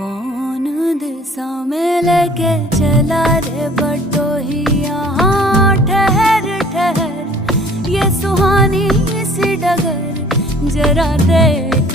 कौन दिशा में लेके चला रे बटोही, यहाँ ठहर ठहर ये सुहानी सी डगर जरा देख